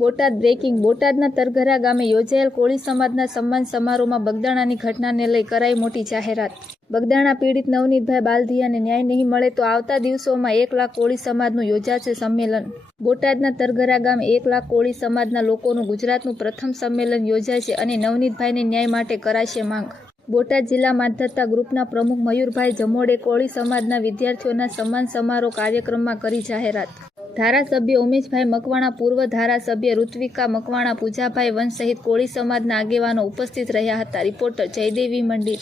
Botad breaking બોટાદના તરઘરા ગામે યોજાયેલ કોળી સમાજના સન્માન સમારોહમાં બગદાણાની ઘટનાને લઈ કરાઈ મોટી જાહેરાત. બગદાણા પીડિત નવનીતભાઈ બાલધિયાને ન્યાય નહીં મળે તો આવતા દિવસોમાં 1 લાખ કોળી સમાજનું યોજાશે સંમેલન. બોટાદના તરઘરા ગામે 1 લાખ કોળી સમાજના લોકોનું ગુજરાતનું પ્રથમ સંમેલન યોજાશે અને નવનીતભાઈને ન્યાય માટે કરાશે માંગ. બોટાદ જિલ્લા માધ્યતા ગ્રુપના પ્રમુખ મયુરભાઈ જમોડે કોળી સમાજના વિદ્યાર્થીઓના સન્માન સમારોહ કાર્યક્રમમાં કરી જાહેરાત. ધારાસભ્ય ઉમેશભાઈ મકવાણા, પૂર્વ ધારાસભ્ય ઋત્વિકા મકવાણા, પૂજાભાઈ વંશ સહિત કોળી સમાજના આગેવાનો ઉપસ્થિત રહ્યા હતા. રિપોર્ટર જયદેવી મંદિર.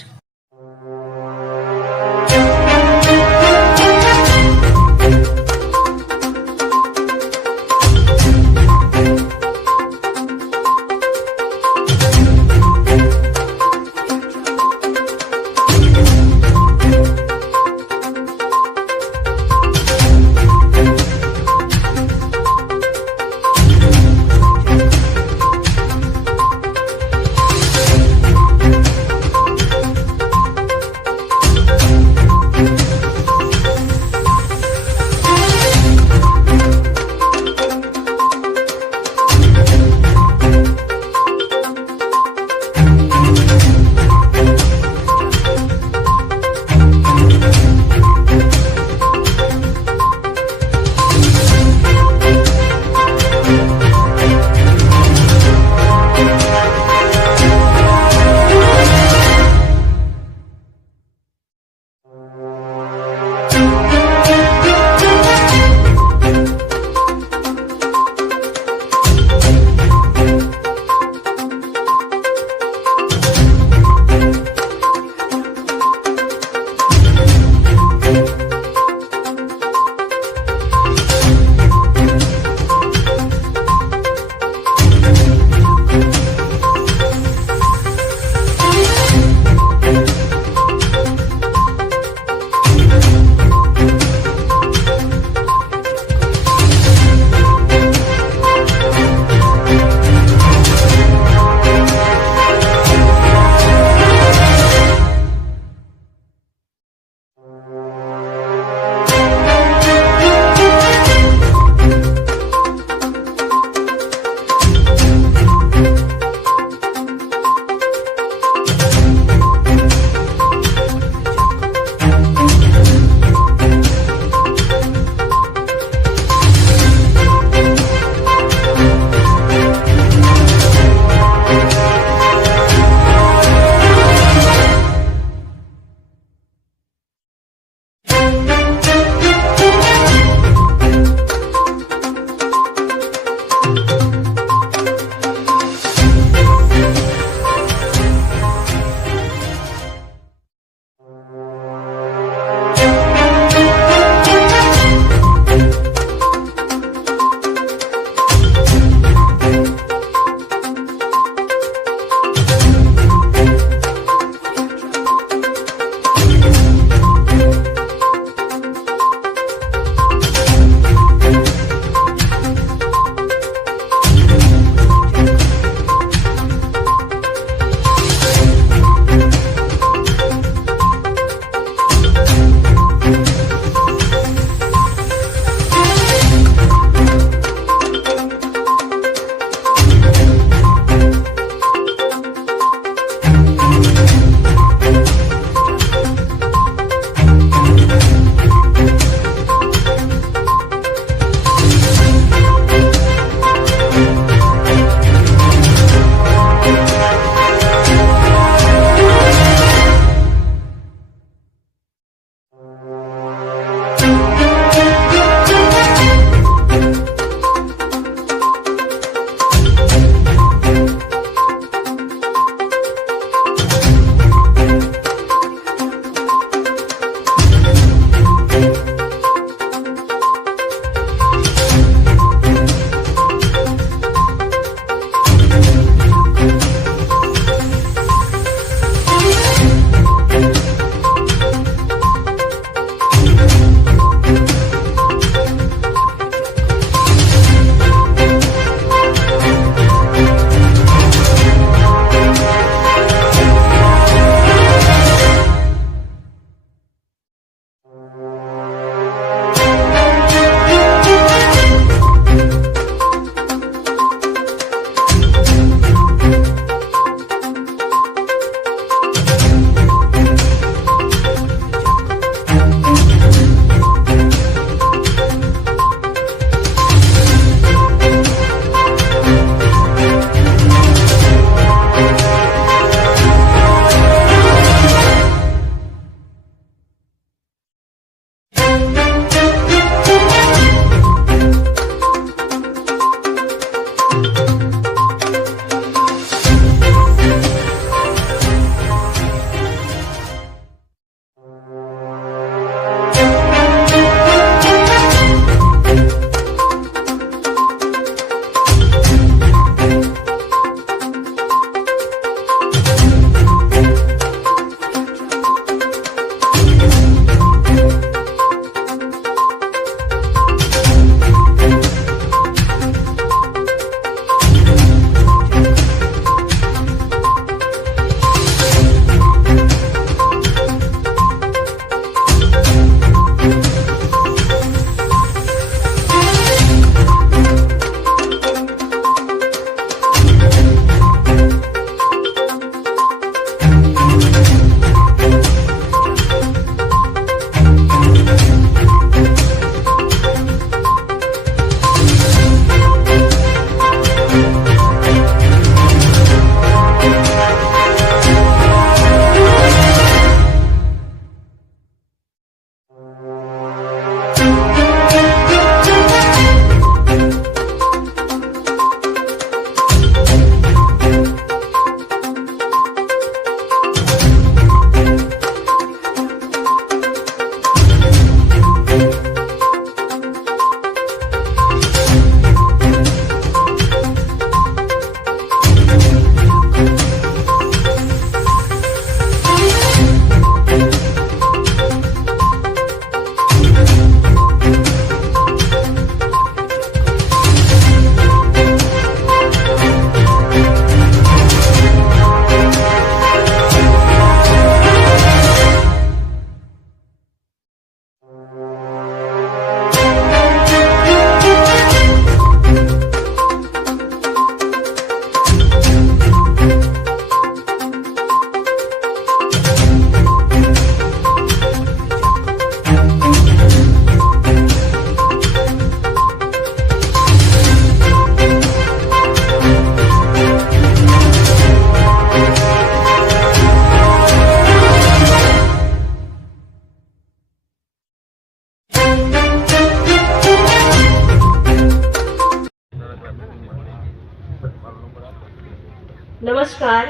નમસ્કાર.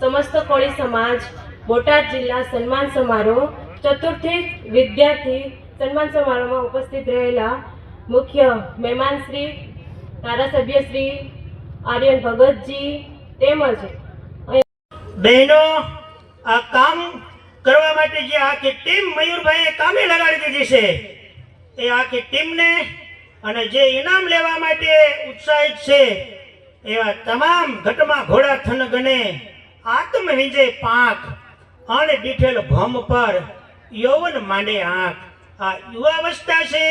સમસ્ત કોળી સમાજ બોટાદ જિલ્લા સન્માન સમારોહ ચતુર્થી વિદ્યાર્થી સન્માન સમારોહમાં ઉપસ્થિત રહેલા મુખ્ય મહેમાન શ્રી ધારાસભ્ય શ્રી આર્યન ભગતજી તેમજ બહેનો, આ કામ કરવા માટે જે આખી ટીમ મયુરભાઈએ કામે લગાડી દીધી છે એ આખી ટીમને અને જે ઇનામ લેવા માટે ઉત્સાહિત છે એવા તમામ ઘટમાં ઘોડા થન ગને આત્મ વિજય પાંખ અણ દીઠેલ ભમ પર યૌવન માંડે આંખ. આ યુવાવસ્થા છે,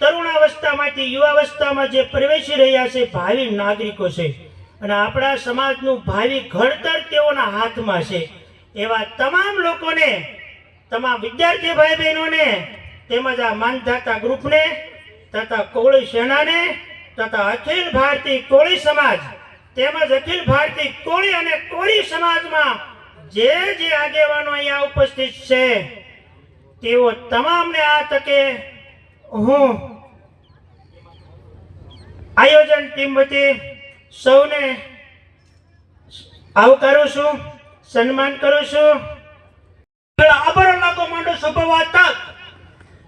તરુણાવસ્થામાંથી યુવાવસ્થામાં જે પ્રવેશી રહ્યા છે ભાવિ નાગરિકો છે અને આપણા સમાજનું ભાવિ ઘડતર તેઓના હાથમાં છે. એવા તમામ લોકોને, તમામ વિદ્યાર્થી ભાઈ બહેનોને તેમજ આ માનધાતા ગ્રુપને તથા કોળી સેનાને તથા અખિલ ભારતીય કોળી સમાજ તેમજ અખિલ ભારતીય કોળી અને કોળી સમાજમાં જે આગેવાનો અહીંયા ઉપસ્થિત છે તેઓ તમામને આ તકે હું આયોજન ટીમ વતી સૌને આવકારું છું, સન્માન કરું છું. આભાર લાગો માંડો સભવા તક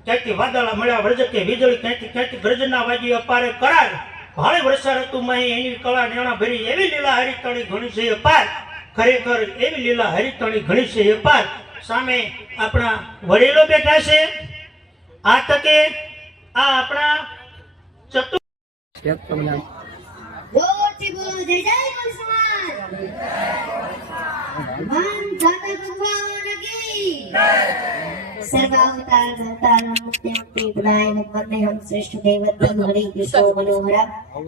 ક્યાંથી વાદળા મળ્યા વરજકે વીજળી ક્યાંથી ગર્જના વાજી અપારે કરાર ભારે વરસાદ ઋતુમાં એની કળા નેણા ભરી એવી લીલા હરિતણી ઘણી છે અપાર. ખરેખર એવી લીલા હરિતણી ઘણી છે અપાર. સામે આપણા વડીલો બેઠા છે. આ તકે આ આપણા ચતુર सर्वावतार धर्तार मुक्ति मुक्ति प्रदाय वंदे हम श्रेष्ठ देवत्वं हरि कृष्ण मनोहरा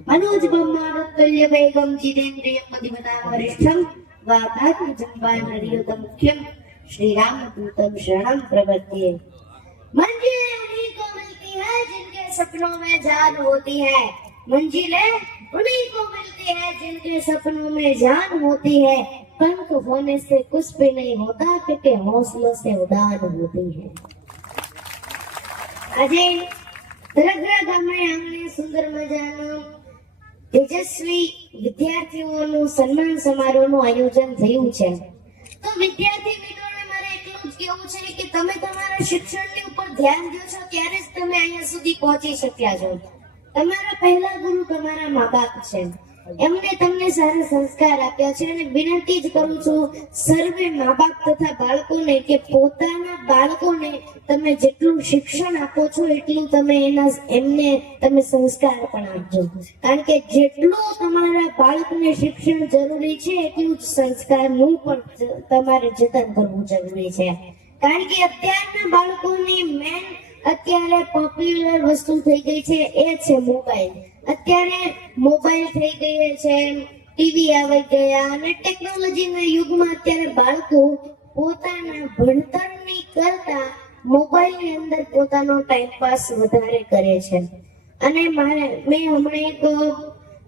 मनोज ब्रह्मांड तुल्य वेगम जितेन्द्रिय मतिमता वरिष्ठम वातात्म जंबाय हरियोतम मुख्यम श्री राम दूतम शरणम प्रपद्ये. मंजिलें उन्हीं को मिलती है जिनके सपनों में जान होती है. मंजिलें उन्हीं को मिलती है जिनके सपनों में जान होती है. पंख होने से कुछ भी नहीं होता क्योंकि हौसलों से उड़ान होती है. આજે તરગરા ગામે આંગણે સુંદર મજાનું તેજસ્વી વિદ્યાર્થીઓનું સન્માન સમારોહનું આયોજન થયું છે. તો વિદ્યાર્થી મિત્રોને મારે એટલું જ કહેવું છે કે તમે તમારા શિક્ષણની ઉપર ધ્યાન દો છો ત્યારે જ તમે અહીંયા સુધી પહોંચી શક્યા છો. તમારા પહેલા ગુરુ તમારા મા બાપ છે. એમને તમને સારા સંસ્કાર આપ્યા છે અને વિનંતી જ કરું છું સર્વે મા બાપ તથા બાળકોને કે પોતાના બાળકોને તમે જેટલું શિક્ષણ આપો છો એટલું તમે એમને તમે સંસ્કાર પણ આપજો. કારણ કે જેટલું તમારા બાળકને શિક્ષણ જરૂરી છે એટલું જ સંસ્કારનું પણ તમારે જતન કરવું જરૂરી છે. કારણ કે અત્યારના બાળકોની મેન અત્યારે પોપ્યુલર વસ્તુ થઈ ગઈ છે એ છે મોબાઈલ. અત્યારે મોબાઈલ થઈ ગઈ છે, ટીવી આવી ગયા અને ટેકનોલોજીના યુગમાં અત્યારે બાળકો પોતાના ભણતરની કરતા મોબાઈલની અંદર પોતાનો ટાઈમ પાસ વધારે કરે છે. અને મેં હમણાં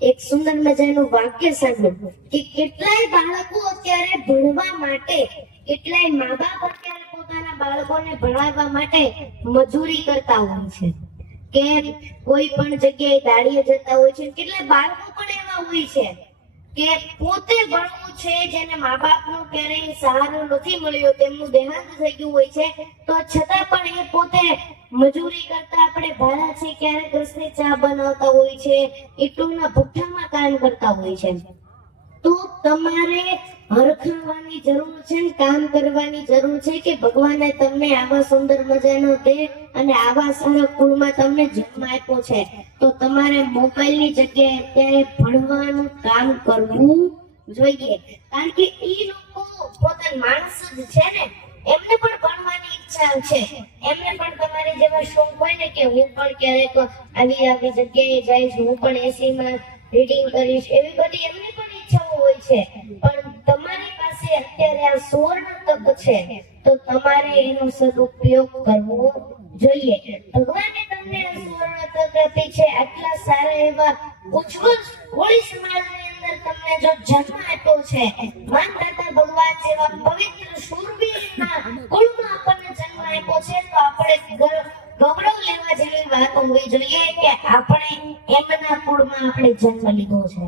એક સુંદર મજાનું વાક્ય સાંભળ્યું કે કેટલાય બાળકો અત્યારે ભણવા માટે, કેટલાય મા બાપ અત્યારે પોતાના બાળકોને ભણાવવા માટે મજૂરી કરતા હોય છે કે કોઈ પણ જગ્યાએ દાડીએ જતા હોય છે. કેટલાય બાળકો પણ એવા હોય છે કે પોતે ભણવું છે, જેને મા બાપનો ક્યારેય સહારો નથી મળ્યો, તેમનું દેહાંત થઈ ગયું હોય છે, તો છતાં પણ એ પોતે મજૂરી કરતા, આપણે ભાડા છે ક્યારેક રસની ચા બનાવતા હોય છે, ઈંટોના ભઠ્ઠામાં કામ કરતા હોય છે. તો તમારે હરખાવાની જરૂર છે, કામ કરવાની જરૂર છે કે ભગવાને તમને આવા સુંદર મજાનો દેહ અને આવા સારા કુળમાં તમને જન્મ આપ્યો છે. તો તમારે મોબાઈલની જગ્યાએ અત્યારે ભણવાનું કામ કરવું જોઈએ. કારણ કે એ લોકો પોતાના માણસ જ છે ને, એમને પણ ભણવાની ઈચ્છા છે. એમને પણ તમારી જેવા શોખ હોય ને કે હું પણ ક્યારેક આવી જગ્યાએ જઈશ, હું પણ એસીમાં રીડિંગ કરીશ, એવી બધી એમને પણ ઈચ્છાઓ હોય છે. પણ તમારી પાસે અત્યારે આ સુવર્ણ તક છે તો તમારે એનો સદુપયોગ કરવો જોઈએ. ભગવાને તમને આ સુવર્ણ તક આપી છે. આટલા સારા એવા ઉજ્જવળ કોળી સમાજની અંદર તમને જો જન્મ આપ્યો છે, માનદાતા ભગવાન જેવા પવિત્ર શૂરવીરના કુળમાં આપણને જન્મ આપ્યો છે, તો આપણે ગૌરવ લેવા જેવી વાત હોવી જોઈએ કે આપણે એમના કુળમાં આપણે જન્મ લીધો છે.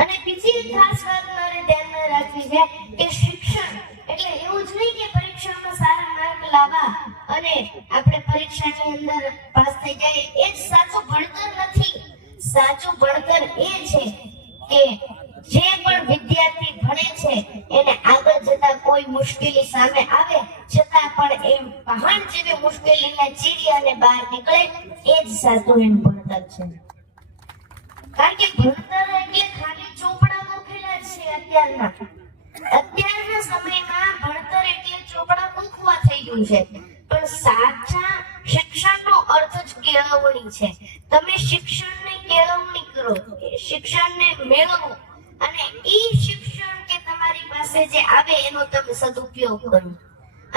અને બીજી એક ખાસ વાત મારે ધ્યાનમાં રાખવી છે કે શિક્ષણ એટલે એવું જ નહીં કે પરીક્ષામાં સારા માર્ક લાવવા અને આપણે પરીક્ષાની અંદર પાસ થઈ જાય એ જ સાચું ભણતર નથી. સાચું ભણતર એ છે કે જે પણ વિદ્યાર્થી ભણે છે એને આગળ જતા કોઈ મુશ્કેલી સામે આવે છતાં પણ એ પહાડ જેવી મુશ્કેલીને ચીરી અને બહાર નીકળે એ જ સાચું એનું ભણતર છે. કારણ કે ભણતર એટલે ખાલી ચોપડા ગોખેલા જ છે. અત્યારના સમયમાં ભણતર એટલે ચોપડા ગોખવા થઈ ગયું છે, પણ સાચા શિક્ષણનો અર્થ જ કેળવણી છે. તમે શિક્ષણની કેળવણી કરો, શિક્ષણને મેળવો અને ઈ શિક્ષણ કે તમારી પાસે જે આવે એનો તમે સદુપયોગ કરો.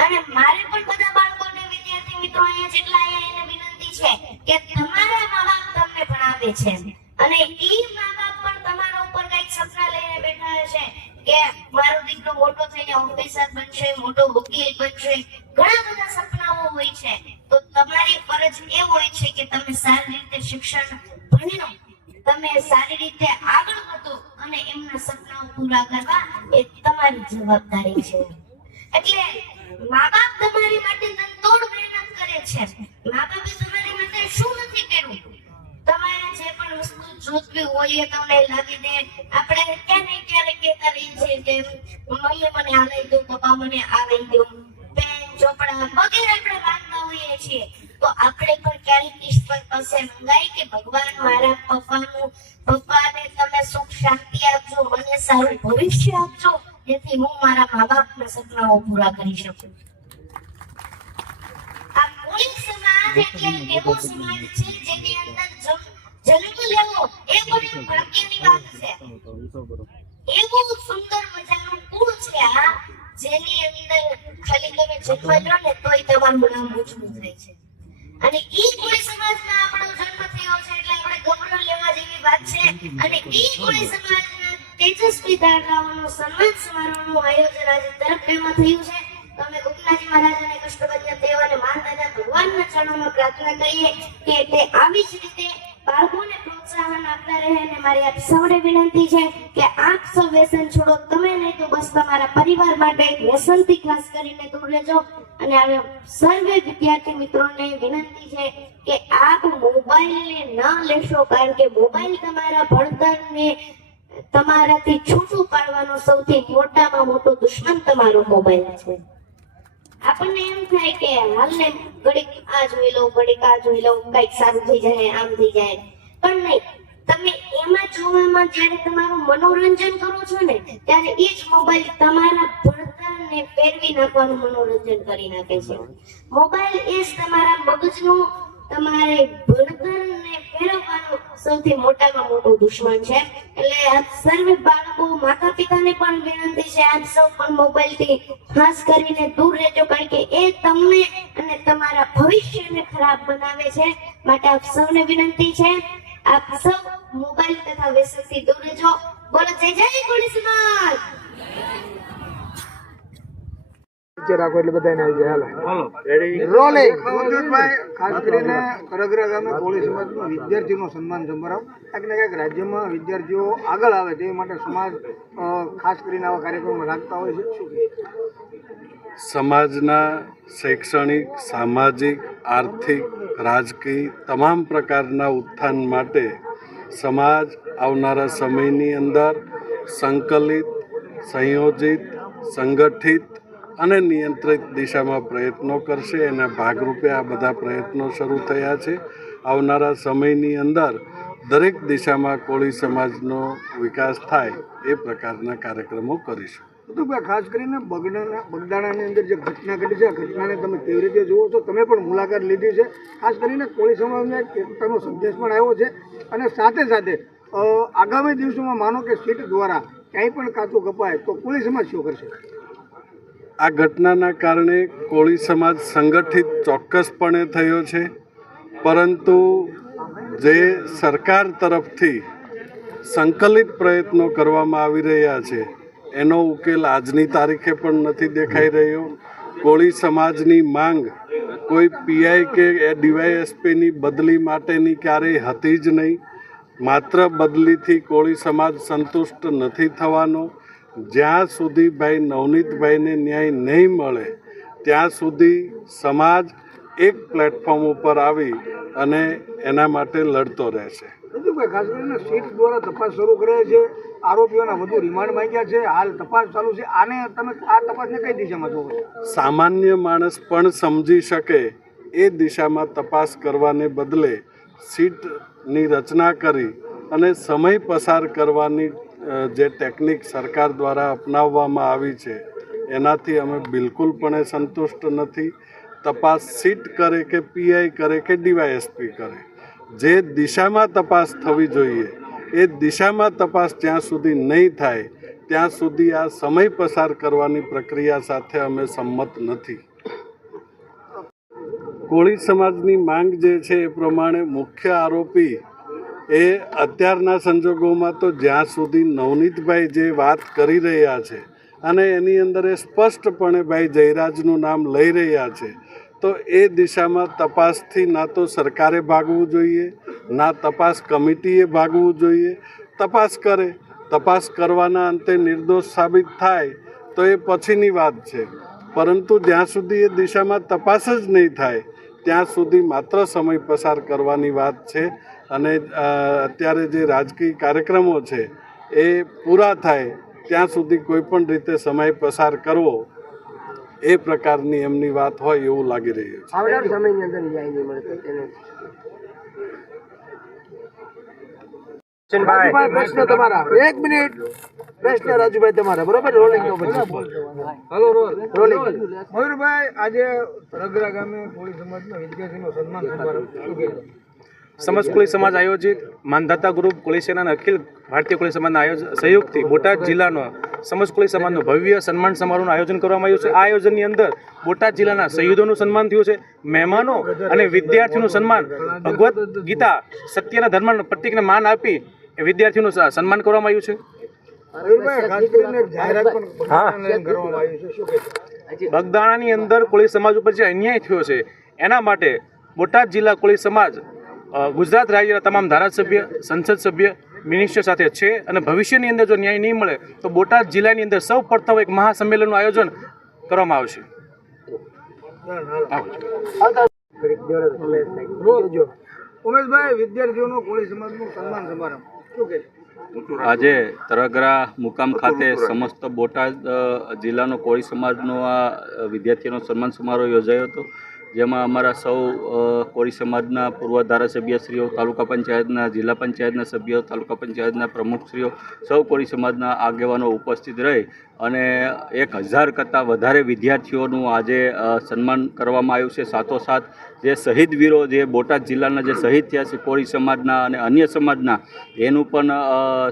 અને મારે પણ બધા બાળકોને, વિદ્યાર્થી મિત્રો અહીંયા જેટલા અહીંયા એને વિનંતી છે કે તમારા મા-બાપ તમને ભણાવે છે અને ઈ મા-બાપ પણ તમારા ઉપર કઈક સપના લઈને બેઠા હશે કે મારો દીકરો મોટો થઈને ઓફિસર બનશે, મોટો વકીલ બનશે, ઘણા બધા સપનાઓ હોય છે. તો તમારી ફરજ એ હોય છે કે તમે સારી રીતે શિક્ષણ ભણો, તમે સારી રીતે આગળ વધો અને એમના સપનાઓ પૂરા કરવા એ તમારી જવાબદારી છે. એટલે મા-બાપ તમારી માટે તનતોડ મહેનત કરે છે. મા-બાપે તમારી માટે શું નથી કર્યું? તમારે જે પણ વસ્તુ જોતવી હોય એ તમને લાવી દે. આપણે ક્યારેક કહેતા રહીએ છીએ કે મમ્મી મને આ લઈ દો, પપ્પા મને આ લઈ દો, પેન, ચોપડા વગેરે આપણે માંગતા હોઈએ છીએ. તો આપણે પણ ક્યારેક ઈશ્વર પાસે મંગાય કે ભગવાન મારા પપ્પાને તમે સુખ શાંતિ આપજો, મને સારું ભવિષ્ય આપજો, જેથી હું મારા મા-બાપના સપનાઓ પૂરા કરી શકું. આ કોળી સમાજ એટલે એવો સમાજ છે જેની અંદર જન્મ લેવો એ પણ ભાગ્યની વાત છે. એવું સુંદર મજાનું કુળ છે આ, જેની અંદર ખાલી તમે જન્મ લો ને તોય તમારું નામ ઊંચું થાય છે. અને ઈ કોળી સમાજમાં આપણો જન્મ થયો છે એટલે આપણે ગૌરવ લેવા જેવી વાત છે. અને ઈ કોળી સમાજના તેજસ્વી દાતાઓનો સન્માન સમારોહનું આયોજન આજે તરફેણમાં થયું છે. તો અમે ગોપનાથજી મહારાજને કષ્ટભંજન દેવ અને માનદાદા ભગવાનના ચરણોમાં પ્રાર્થના કરીએ કે તે આવી જ રીતે બાળકોને પ્રોત્સાહન આપતા રહે. અને મારી આપ સૌને વિનંતી છે કે આપ સૌ વ્યસન છોડો, તમે નહીં તો બસ તમારા પરિવાર માટે વ્યસનથી ખાસ કરીને દૂર રહેજો. અને હવે સર્વે વિદ્યાર્થી મિત્રોને વિનંતી છે કે આપ મોબાઈલને ન લેશો, કારણ કે મોબાઈલ તમારા ભણતરને તમારાથી છૂટું પાડવાનો સૌથી મોટામાં મોટો દુશ્મન તમારો મોબાઈલ છે. આપણને એમ થાય કે હાલને ઘડીક આ જોઈ લઉં, ઘડીક આ જોઈ લઉં, કઈક સારું થઈ જાય, આમ થઈ જાય, પણ નહીં. તમે એમાં જોવામાં જ્યારે તમારું મનોરંજન કરો છો ને ત્યારે એ જ મોબાઈલ તમારા ભણતરને ફેરવી નાખવાનું મનોરંજન કરી નાખે છે. મોબાઈલ એ જ તમારા મગજનું, તમારે ભણતરને ફેરવવાનો સૌથી મોટામાં મોટો દુશ્મન છે. એટલે આપ સર્વે બાળકો, માતા પિતાને પણ વિનંતી છે આપ સૌ પણ મોબાઈલથી ખાસ કરીને દૂર રહેજો, કારણ કે એ તમને અને તમારા ભવિષ્યને ખરાબ બનાવે છે. માટે આપ સૌને વિનંતી છે આપ સૌ મોબાઈલ તથા વ્યસનથી દૂર રહેજો. બોલો જય જય કોળી સમાજ. રાખો એટલે બધાને આવી જાય. હાલો રેડી રોલિંગ. સુરજીતભાઈ, ખાસ કરીને કરગરા ગામે કોળી સમાજના વિદ્યાર્થીનો સન્માન સમારોહ ક્યાંક ને ક્યાંક રાજ્યમાં વિદ્યાર્થીઓ આગળ આવે તે માટે સમાજ ખાસ કરીને આવા કાર્યક્રમો રાખતા હોય છે. શું સમાજના શૈક્ષણિક, સામાજિક, આર્થિક, રાજકીય તમામ પ્રકારના ઉત્થાન માટે સમાજ આવનારા સમયની અંદર સંકલિત, સંયોજિત, સંગઠિત અને નિયંત્રિત દિશામાં પ્રયત્નો કરશે. એના ભાગરૂપે આ બધા પ્રયત્નો શરૂ થયા છે. આવનારા સમયની અંદર દરેક દિશામાં કોળી સમાજનો વિકાસ થાય એ પ્રકારના કાર્યક્રમો કરીશું. ભાઈ, ખાસ કરીને બગદાણાની અંદર જે ઘટના ઘટી છે, આ ઘટનાને તમે કેવી રીતે જુઓ છો? તમે પણ મુલાકાત લીધી છે. ખાસ કરીને કોળી સમાજને એક એકતાનો સંદેશ પણ આવ્યો છે. અને સાથે સાથે આગામી દિવસોમાં માનો કે સીટ દ્વારા ક્યાંય પણ કાચું કપાય તો કોળી સમાજ શું કરશે? આ ઘટનાના કારણે કોળી સમાજ સંગઠિત ચોક્કસપણે થયો છે, પરંતુ જે સરકાર તરફથી સંકલિત પ્રયત્નો કરવામાં આવી રહ્યા છે એનો ઉકેલ આજની તારીખે પણ નથી દેખાઈ રહ્યો. કોળી સમાજની માંગ કોઈ પીઆઈ કે ડીવાયએસપીની બદલી માટેની ક્યારેય હતી જ નહીં. માત્ર બદલીથી કોળી સમાજ સંતુષ્ટ નથી થવાનો. જ્યાં સુધી ભાઈ નવનીતભાઈને ન્યાય નહીં મળે ત્યાં સુધી સમાજ એક પ્લેટફોર્મ ઉપર આવી અને એના માટે લડતો રહેશે. રજુભાઈ, ખાસ કરીને સીટ દ્વારા તપાસ શરૂ કરે છે, આરોપીઓના વધુ રિમાન્ડ માંગ્યા છે, હાલ તપાસ ચાલુ છે. આને તમે આ તપાસને કઈ દિશામાં જોવો છો? સામાન્ય માણસ પણ સમજી શકે એ દિશામાં તપાસ કરવાને બદલે સીટની રચના કરી અને સમય પસાર કરવાની જે ટેકનિક સરકાર દ્વારા અપનાવવામાં આવી છે એનાથી અમે બિલકુલપણે સંતુષ્ટ નથી. તપાસ સીટ કરે કે પીઆઈ કરે કે ડીવાયએસપી કરે, જે દિશામાં તપાસ થવી જોઈએ એ દિશામાં તપાસ જ્યાં સુધી નહીં થાય ત્યાં સુધી આ સમય પસાર કરવાની પ્રક્રિયા સાથે અમે સંમત નથી. કોળી સમાજની માંગ જે છે એ પ્રમાણે મુખ્ય આરોપી એ અત્યારના સંજોગોમાં તો જ્યાં સુધી નવનીતભાઈ જે વાત કરી રહ્યા છે અને એની અંદર એ સ્પષ્ટપણે ભાઈ જયરાજનું નામ લઈ રહ્યા છે, તો એ દિશામાં તપાસથી ના તો સરકારે ભાગવું જોઈએ, ના તપાસ કમિટીએ ભાગવું જોઈએ. તપાસ કરે, તપાસ કરવાના અંતે નિર્દોષ સાબિત થાય તો એ પછીની વાત છે, પરંતુ જ્યાં સુધી એ દિશામાં તપાસ જ નહીં થાય ત્યાં સુધી માત્ર સમય પસાર કરવાની વાત છે. અને અત્યારે જે રાજકીય કાર્યક્રમો છે એ પૂરા થાય ત્યાં સુધી કોઈપણ રીતે સમય પસાર કરવો એ પ્રકારની એમની વાત હોય એવું લાગી રહ્યું છે. આવનાર સમયની અંદર ન્યાય નહીં મળે તો તેને રાજુભાઈ, પ્રશ્ન તમારા. 1 મિનિટ. પ્રશ્ન રાજુભાઈ તમારા, બરોબર? રોલિંગ તો પછી હલો રોલિંગ. મયુરભાઈ, આજે રગરા ગામે કોળી સમાજના વિદ્યાર્થીનો સન્માન સમારંભ શું કહેશો? સમસ્ત કોળી સમાજ આયોજિત માનધાતા ગ્રુપ કોળી સેના અખિલ ભારતીય કોળી સમાજના સહયોગથી બોટાદ જિલ્લાનો સમસ્ત કોળી સમાજનું ભવ્ય સન્માન સમારોહનું આયોજન કરવામાં આવ્યું છે. આ આયોજનની અંદર બોટાદ જિલ્લાના શહીદોનું સન્માન થયું છે, મહેમાનો અને વિદ્યાર્થીઓનું સન્માન, ભગવદ્ ગીતા સત્યના ધર્મના પ્રતીકને માન આપી એ વિદ્યાર્થીઓનું સન્માન કરવામાં આવ્યું છે. મયુરભાઈ, ખાસ કરીને જાહેરાત પણ કરવામાં આવી છે, શું કહેશો? બગદાણાની અંદર કોળી સમાજ ઉપર જે અન્યાય થયો છે એના માટે બોટાદ જિલ્લા કોળી સમાજ ગુજરાત રાજ્યના તમામ ધારાસભ્ય, સંસદ સભ્ય, મિનિસ્ટર સાથે છે અને ભવિષ્યની અંદર જો ન્યાય નહીં મળે તો બોટાદ જિલ્લાની અંદર સૌ પ્રથમ એક મહાસંમેલનનું આયોજન કરવામાં આવશે. ઉમેશભાઈ, વિદ્યાર્થીઓનો કોળી સમાજનું સન્માન સમારંભ શું કહેશો? આજે તરગરા મુકામ ખાતે સમસ્ત બોટાદ જિલ્લાનો કોળી સમાજનો આ વિદ્યાર્થીઓનો સન્માન સમારોહ યોજાયો હતો, જેમાં અમારા સૌ કોળી સમાજના પૂર્વ ધારાસભ્યશ્રીઓ, તાલુકા પંચાયતના, જિલ્લા પંચાયતના સભ્યો, તાલુકા પંચાયતના પ્રમુખશ્રીઓ, સૌ કોળી સમાજના આગેવાનો ઉપસ્થિત રહી અને 1000 કરતાં વધારે વિદ્યાર્થીઓનું આજે સન્માન કરવામાં આવ્યું છે. સાથોસાથ જે શહીદ વીરો, જે બોટાદ જિલ્લાના જે શહીદ થયા છે કોળી સમાજના અને અન્ય સમાજના, એનું પણ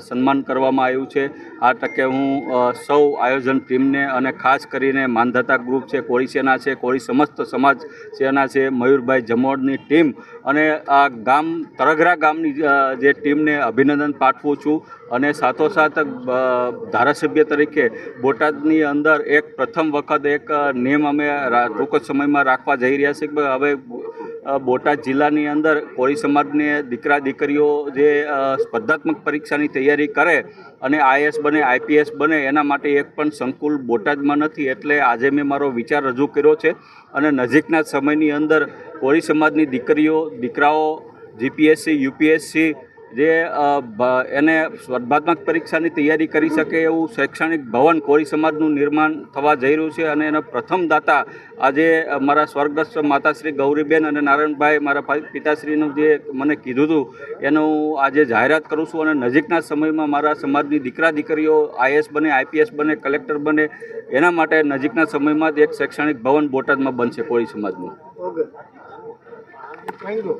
સન્માન કરવામાં આવ્યું છે. આ તકે હું સૌ આયોજન ટીમને અને ખાસ કરીને માનધાતા ગ્રુપ છે, કોળી સેના છે, કોળી સમસ્ત સમાજ સેના છે, મયુરભાઈ જમોડની ટીમ અને આ ગામ તરગરા ગામની જે ટીમને અભિનંદન પાઠવું છું. અને સાથોસાથ ધારાસભ્ય તરીકે બોટાદની અંદર એક પ્રથમ વખત એક નિયમ અમે ટૂંક જ સમયમાં રાખવા જઈ રહ્યા છીએ કે હવે બોટાદ જિલ્લાની અંદર કોળી સમાજને દીકરા દીકરીઓ જે સ્પર્ધાત્મક પરીક્ષાની તૈયારી કરે અને આઈએએસ બને, આઈપીએસ બને, એના માટે એક પણ સંકુલ બોટાદમાં નથી. એટલે આજે મેં મારો વિચાર રજૂ કર્યો છે અને નજીકના સમયની અંદર કોળી સમાજની દીકરીઓ, દીકરાઓ જીપીએસસી, યુપીએસસી જે એને સ્પર્ધાત્મક પરીક્ષાની તૈયારી કરી શકે એવું શૈક્ષણિક ભવન કોળી સમાજનું નિર્માણ થવા જઈ રહ્યું છે. અને એના પ્રથમ દાતા આજે મારા સ્વર્ગસ્થ માતાશ્રી ગૌરીબેન અને નારાયણભાઈ, મારા પિતાશ્રીનું જે મને કીધું હતું એનું આજે જાહેરાત કરું છું. અને નજીકના સમયમાં મારા સમાજની દીકરા દીકરીઓ આઈએએસ બને, આઈપીએસ બને, કલેક્ટર બને, એના માટે નજીકના સમયમાં જ એક શૈક્ષણિક ભવન બોટાદમાં બનશે કોળી સમાજનું. Okay, thank you.